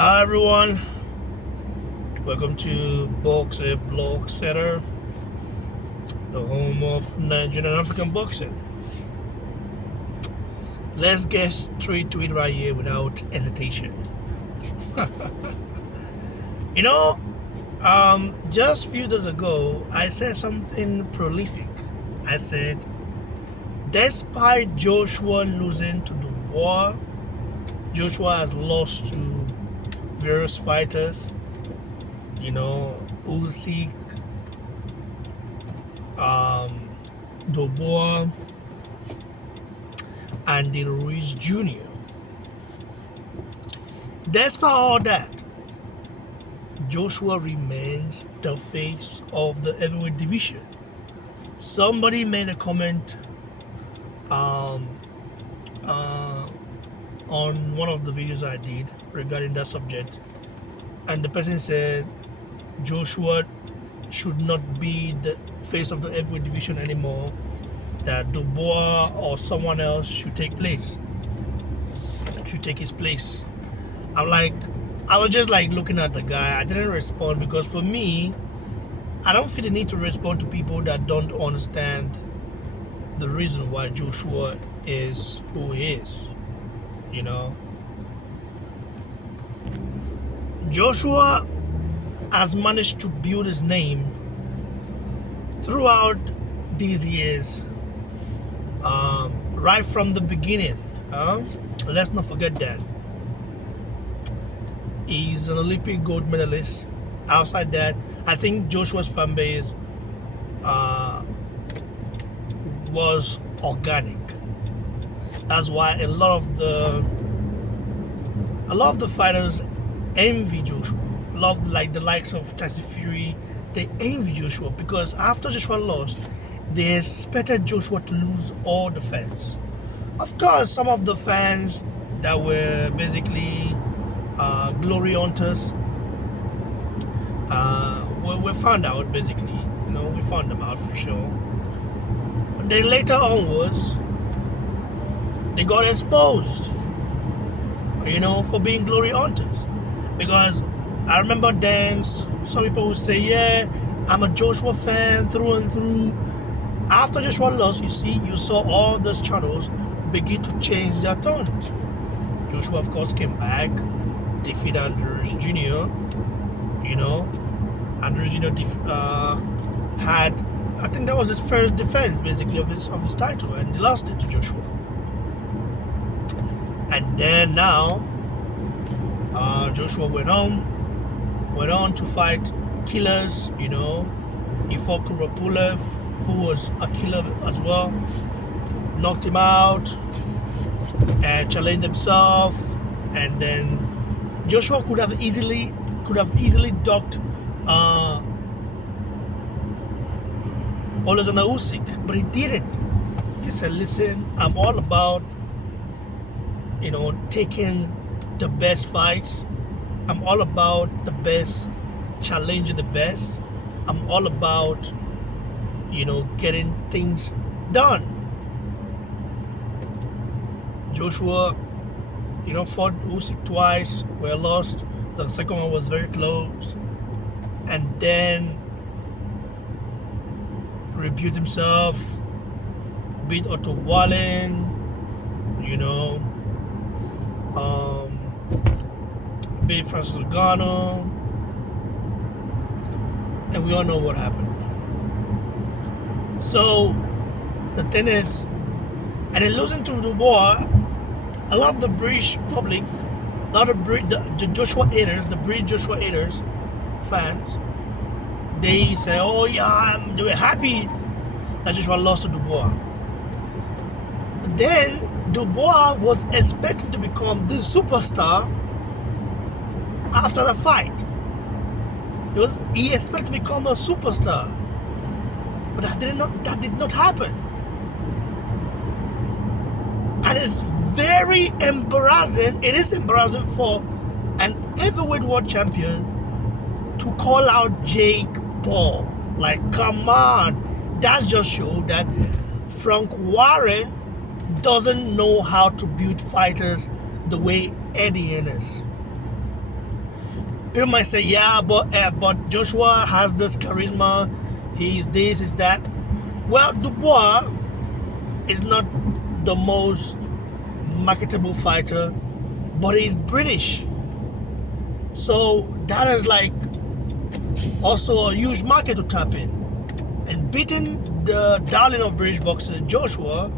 Hi everyone, welcome to Boxer Blog Center, the home of Nigerian and African boxing. Let's get straight to it right here without hesitation. you know, just a few days ago, I said something prolific. I said, despite Joshua losing to Dubois, Joshua has lost to various fighters. Usyk, Dubois, and the Ruiz Jr. Despite all that, Joshua remains the face of the heavyweight division. Somebody made a comment on one of the videos I did regarding that subject, and the person said Joshua should not be the face of the heavyweight division anymore, that Dubois or someone else should take his place. I was just like looking at the guy. I didn't respond because for me, I don't feel the need to respond to people that don't understand the reason why Joshua is who he is. Joshua has managed to build his name throughout these years, right from the beginning. Let's not forget that. He's an Olympic gold medalist. Outside that, I think Joshua's fan base was organic. That's why a lot of the fighters envy Joshua. Like the likes of Tyson Fury, they envy Joshua because after Joshua lost, they expected Joshua to lose all the fans. Of course, some of the fans that were basically glory hunters were found out. Basically, we found them out for sure. But then later onwards, they got exposed, for being glory hunters. Because I remember then some people would say, yeah, I'm a Joshua fan through and through. After Joshua lost, you saw all those channels begin to change their tone. Joshua, of course, came back, defeated Antthony Jr. Antthony Jr. Had, I think that was his first defense, basically, of his title, and he lost it to Joshua. And then now, Joshua went on to fight killers. He fought Kurapulaev, who was a killer as well, knocked him out and challenged himself. And then Joshua could have easily docked Alexander Usyk, but he didn't. He said, listen, I'm all about taking the best fights. I'm all about the best, challenging the best. I'm all about, getting things done. Joshua, fought Usyk twice, were lost. The second one was very close. And then rebuilt himself, beat Otto Wallin, beat Francis Ngannou, and we all know what happened. So the thing is, and then losing to Dubois, a lot of the British public, a lot of the Joshua haters, the British Joshua haters, fans, they say, oh yeah, they were happy that Joshua lost to Dubois. But then Dubois was expected to become the superstar after the fight. He expected to become a superstar, but that did not happen. And it's very embarrassing. It is embarrassing for an heavyweight world champion to call out Jake Paul. Like, come on, that just shows that Frank Warren doesn't know how to build fighters the way Eddie is. People might say, yeah, but Joshua has this charisma. He's this, is that. Well, Dubois is not the most marketable fighter, but he's British. So that is like also a huge market to tap in. And beating the darling of British boxing, Joshua,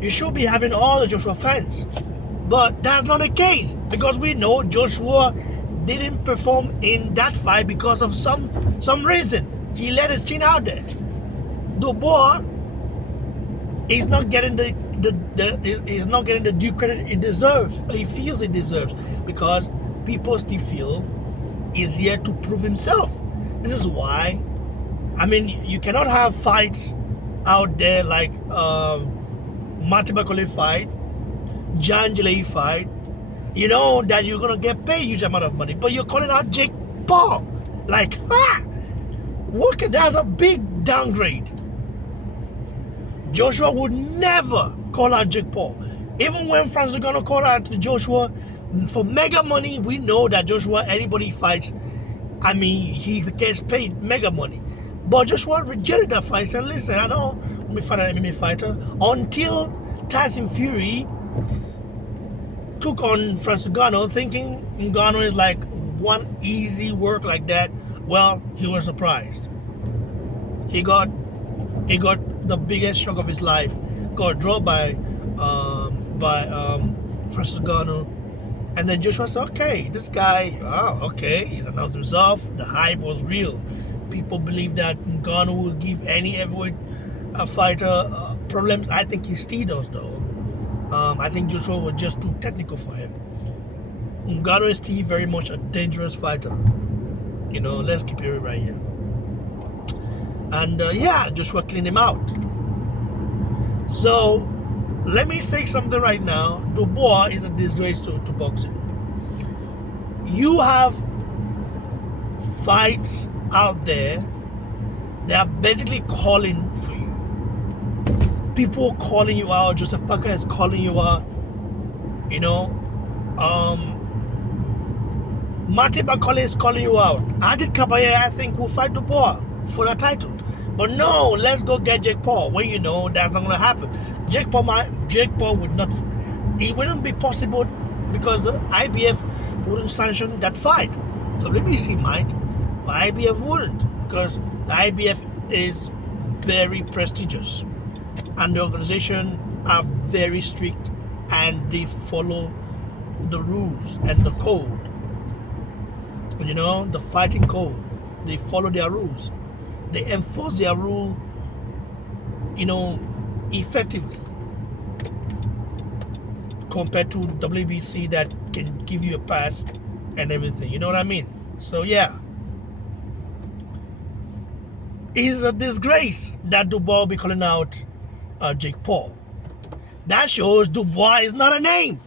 you should be having all the Joshua fans. But that's not the case, because we know Joshua didn't perform in that fight because of some reason. He let his chin out there. Dubois is not getting is not getting the due credit he deserves. He feels he deserves, because people still feel he's here to prove himself. This is why, I mean, you cannot have fights out there like Bakole fight, Janjale fight. You know that you're gonna get paid a huge amount of money, but you're calling out Jake Paul. Like, look, that's a big downgrade. Joshua would never call out Jake Paul. Even when France are gonna call out Joshua for mega money, we know that Joshua, anybody fights, I mean, he gets paid mega money. But Joshua rejected that fight. Said, listen, I know let me fight an MMA fighter, until Tyson Fury took on Francis Ngannou, thinking Ngannou is like one easy work like that. Well, he was surprised. He got the biggest shock of his life. Got dropped by Francis Ngannou, and then Joshua said, "Okay, this guy, okay, he's announced himself. The hype was real. People believe that Ngannou will give any heavyweight fighter problems. I think he still does, though. I think Joshua was just too technical for him. Ngannou is still very much a dangerous fighter. You know, let's keep it right here. And yeah, Joshua cleaned him out. So let me say something right now. Dubois is a disgrace to boxing. You have fights out there, they are basically calling for you. People calling you out. Joseph Parker is calling you out. You know, Martin Bakole is calling you out. Ajit Kabaye, I think, will fight Dubois for the title. But no, let's go get Jake Paul. When you know that's not going to happen. Jake Paul would not. It wouldn't be possible because the IBF wouldn't sanction that fight. WBC might, but IBF wouldn't, because the IBF is very prestigious and the organization are very strict and they follow the rules and the code. You know, the fighting code. They follow their rules. They enforce their rule, you know, effectively, compared to WBC that can give you a pass and everything. You know what I mean? So yeah, it's a disgrace that Dubois will be calling out Jake Paul. That shows Dubois is not a name.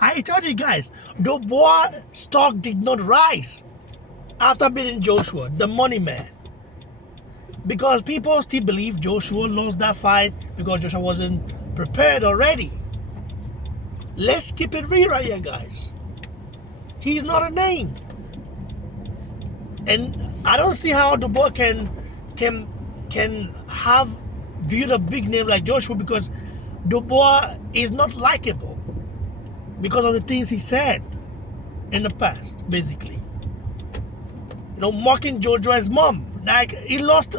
I told you guys, Dubois' stock did not rise after beating Joshua, the money man. Because people still believe Joshua lost that fight because Joshua wasn't prepared already. Let's keep it real right here, guys. He's not a name. And I don't see how Dubois can have build a big name like Joshua, because Dubois is not likable because of the things he said in the past, basically. You know, mocking Joshua's mom. Like, he lost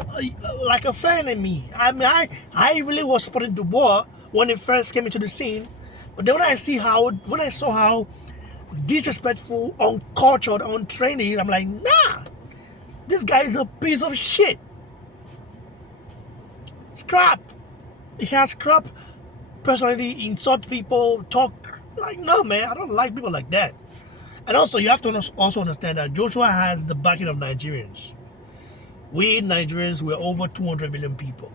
like a fan in me. I mean, I really was supporting Dubois when he first came into the scene. But then when I saw how disrespectful, uncultured, untrained he is, I'm like, nah, this guy is a piece of shit. Scrap. He has scrap personality, insult people, talk like, no, man, I don't like people like that. And also, you have to also understand that Joshua has the backing of Nigerians. We Nigerians, we're over 200 million people.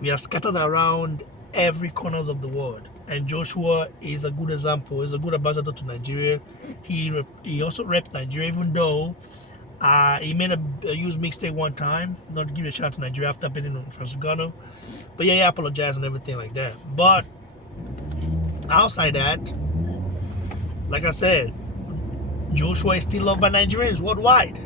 We are scattered around every corners of the world. And Joshua is a good example. He's a good ambassador to Nigeria. He also repped Nigeria, even though he made a huge mistake one time, not to give a shout out to Nigeria after beating Francis Ngannou. But yeah, he apologized and everything like that. But outside that, like I said, Joshua is still loved by Nigerians worldwide.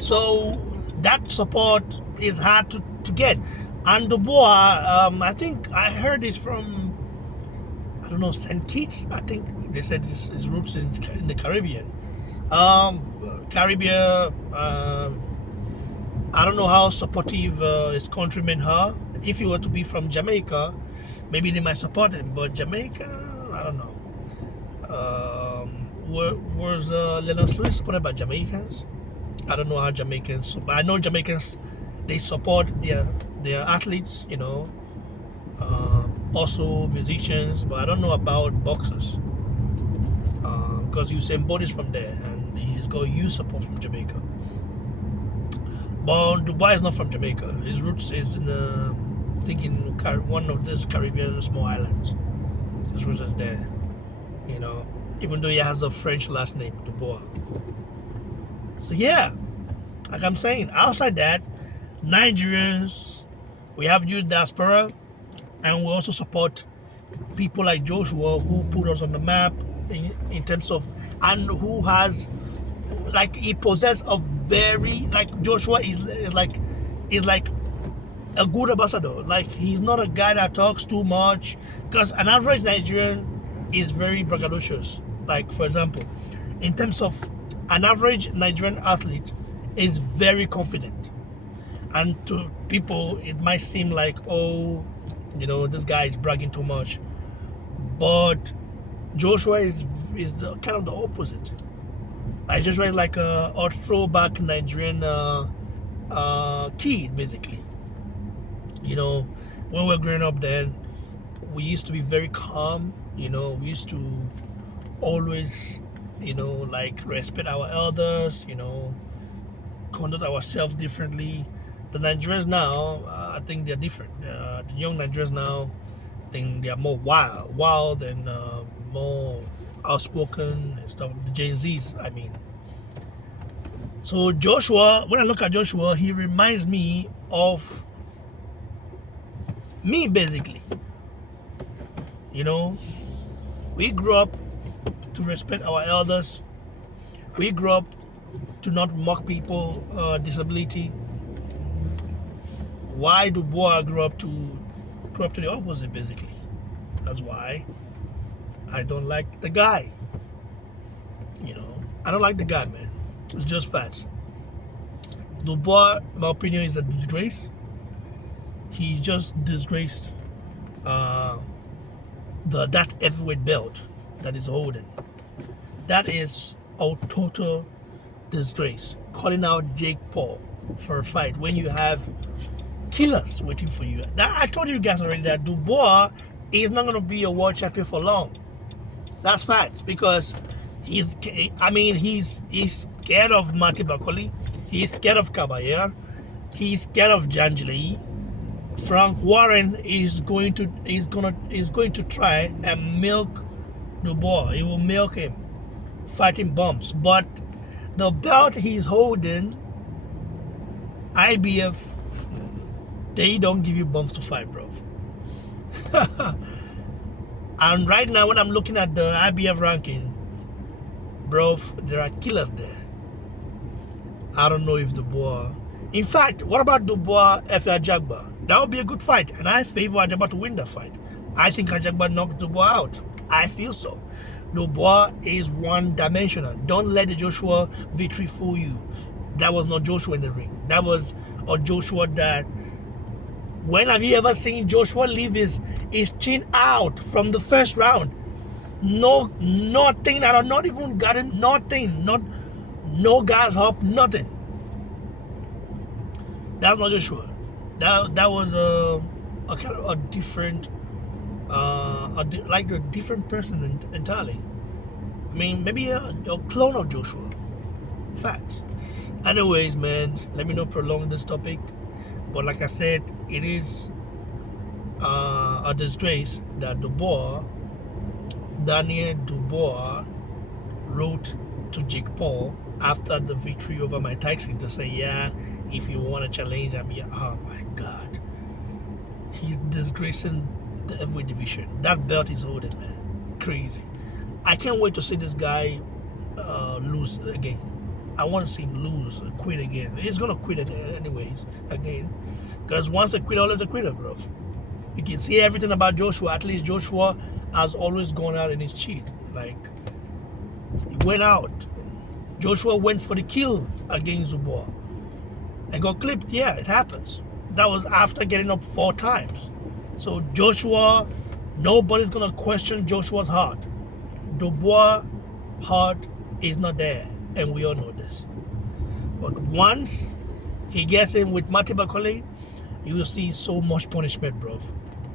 So that support is hard to get. And Dubois, I think I heard this from, I don't know, St. Kitts. I think they said his roots in the Caribbean. Caribbean, I don't know how supportive his countrymen are. If he were to be from Jamaica, maybe they might support him. But Jamaica, I don't know. Was Lennox Lewis supported by Jamaicans? I don't know how Jamaicans, but I know Jamaicans, they support their athletes, you know, also musicians, but I don't know about boxers, because Usain Bolt is from there and he's got huge support from Jamaica. But Dubois is not from Jamaica. His roots is in I think in one of these Caribbean small islands. His roots is there, you know, even though he has a French last name, Dubois. So yeah, like I'm saying, outside that, Nigerians, we have youth diaspora, and we also support people like Joshua who put us on the map in terms of, and who has, like, he possesses a very, like, Joshua is like a good ambassador. Like, he's not a guy that talks too much, because an average Nigerian is very braggadocious. Like, for example, in terms of an average Nigerian athlete is very confident, and to people it might seem like, oh, you know, this guy is bragging too much, but Joshua is kind of the opposite. Like, Joshua is like a throwback Nigerian kid, basically. You know, when we were growing up then, we used to be very calm, you know, we used to always, you know, like, respect our elders, you know, conduct ourselves differently. The Nigerians now, I think they're different. The young Nigerians now, I think they are more wild and more outspoken and stuff. The Gen Zs, I mean. So Joshua, when I look at Joshua, he reminds me of me, basically. You know, we grew up to respect our elders. We grew up to not mock people, disability. Why Dubois grew up to the opposite, basically. That's why I don't like the guy. You know, I don't like the guy, man. It's just facts. Dubois, in my opinion, is a disgrace. He just disgraced that heavyweight belt that is holding. That is a total disgrace. Calling out Jake Paul for a fight when you have killers waiting for you. I told you guys already that Dubois is not going to be a world champion for long. That's facts, because he's scared of Marty Bakole. He's scared of Caballero. He's scared of Janjali. Frank Warren is going to try and milk Dubois. He will milk him, fighting bumps. But the belt he's holding, IBF, they don't give you bumps to fight, bro. And right now, when I'm looking at the IBF rankings, bro, there are killers there. I don't know if Dubois. In fact, what about Dubois Efe Ajagba? That would be a good fight, and I favor Ajagba to win that fight. I think Ajagba knocked Dubois out. I feel so. Dubois is one-dimensional. Don't let the Joshua victory fool you. That was not Joshua in the ring. That was a Joshua that... When have you ever seen Joshua leave his chin out from the first round? No, nothing at all. Not even gotten nothing. No gas up, nothing. That's not Joshua. That was a kind of a different, like a different person entirely. I mean, maybe a clone of Joshua. Facts. Anyways, man, let me not prolong this topic. But like I said, it is a disgrace that Daniel Dubois, wrote to Jake Paul after the victory over Mike Tyson to say, yeah, if you want to challenge him, yeah. Oh my God. He's disgracing the heavyweight division. That belt is holding, man. Crazy. I can't wait to see this guy lose again. I want to see him lose, quit again. He's gonna quit it anyways again, because once a quitter, always a quitter, bro. You can see everything about Joshua. At least Joshua has always gone out in his cheat. Like, he went out. Joshua went for the kill against Dubois and got clipped. Yeah, it happens. That was after getting up 4 times. So Joshua, nobody's gonna question Joshua's heart. Dubois' heart is not there, and we all know this. But once he gets in with Matty Bakole, you will see so much punishment, bro.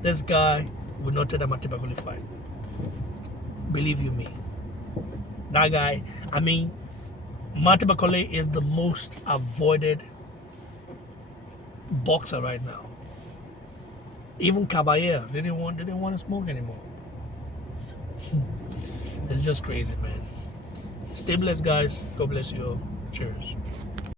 This guy will not take the Matty Bakole fight. Believe you me. That guy, I mean, Matty Bakole is the most avoided boxer right now. Even Caballero, they didn't want to smoke anymore. It's just crazy, man. Stay blessed, guys. God bless you all. Cheers.